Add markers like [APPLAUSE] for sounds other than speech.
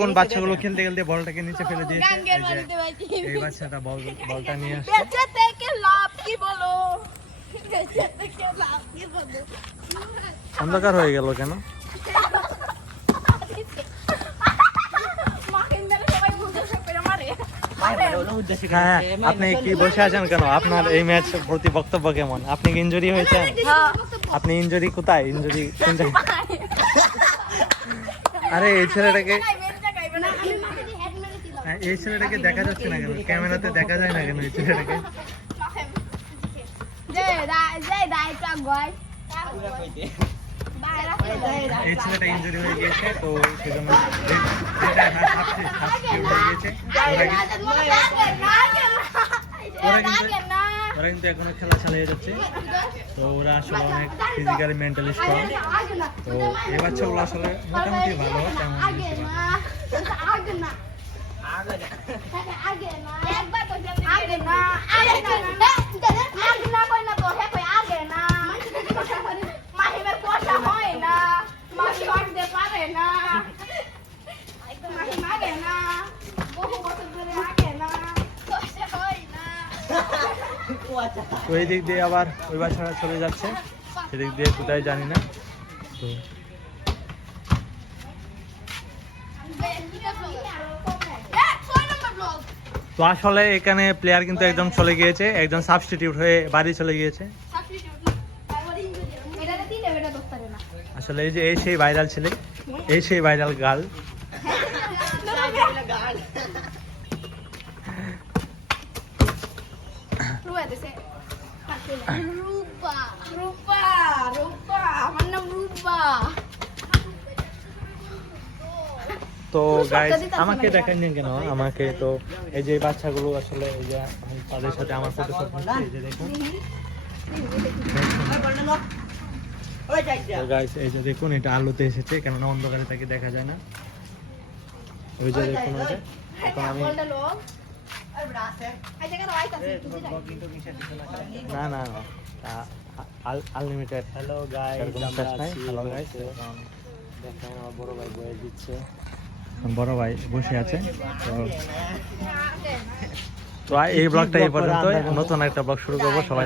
দেখুন বাচ্চাগুলো খেলতে খেলতে বলটাকে নিচে ফেলে দিয়েছে। এই বাচ্চাটা বল বলটা নিয়ে আসছে। বেঁচে থেকে লাভ কি বলো? বেঁচে থেকে লাভ কি বলো? অন্ধকার হয়ে গেল কেন? মারে। হ্যাঁ আপনি কি বসে আছেন কেন? আপনার এই ম্যাচ প্রতি বক্তব্য কেমন? আপনি কি ইঞ্জুরি হয়েছেন? আপনি ইনজুরি কোথায়? ইনজুরি কোন জায়গায়? [LAUGHS] আরে এই ছেলেটাকে হ্যাঁ, এই ছেলেটাকে দেখা যাচ্ছে না কেন? ক্যামেরাতে দেখা যায় না কেন এই ছেলেটাকে? এই ছেলেটা ইনজুরি হয়ে গিয়েছে, তো হয়ে ওরা কিন্তু এখনও খেলা চালিয়ে যাচ্ছে। তো ওরা আসলে অনেক ফিজিক্যালি মেন্টালি স্ট্রং তো এই বাচ্চাগুলো আসলে মোটামুটি ভালো, তেমন। এই দিক দিয়ে আবার ওই বাচ্চারা চলে যাচ্ছে। সেদিক দিয়ে কোথায় জানি না। তো তো আসলে এখানে প্লেয়ার কিন্তু একদম চলে গিয়েছে, একজন সাবস্টিটিউট হয়ে বাড়ি চলে গিয়েছে। আসলে এই যে, এই সেই ভাইরাল ছেলে, এই সেই ভাইরাল গার্ল রূপা তো গাইজ আমাকে দেখেন কেন? আমাকে তো এই যে বাচ্চাগুলো আসলে এই যে আমি তাদের সাথে আমার ফটো শট নিচ্ছি এই যে দেখুন। তো গাইজ এই যে দেখুন এটা আলোতে এসেছে কেননা অন্ধকারে তাকে দেখা যায় না। ওই যে দেখুন ওই যে। এখন আমি না না আনলিমিটেড হ্যালো গাইস guys. বসে। দেখেন আমার বড় ভাই বয়ে দিচ্ছে। বড় ভাই বসে আছে। তো তো এই ব্লগটা এই পর্যন্ত নতুন একটা ব্লগ শুরু করব সবাই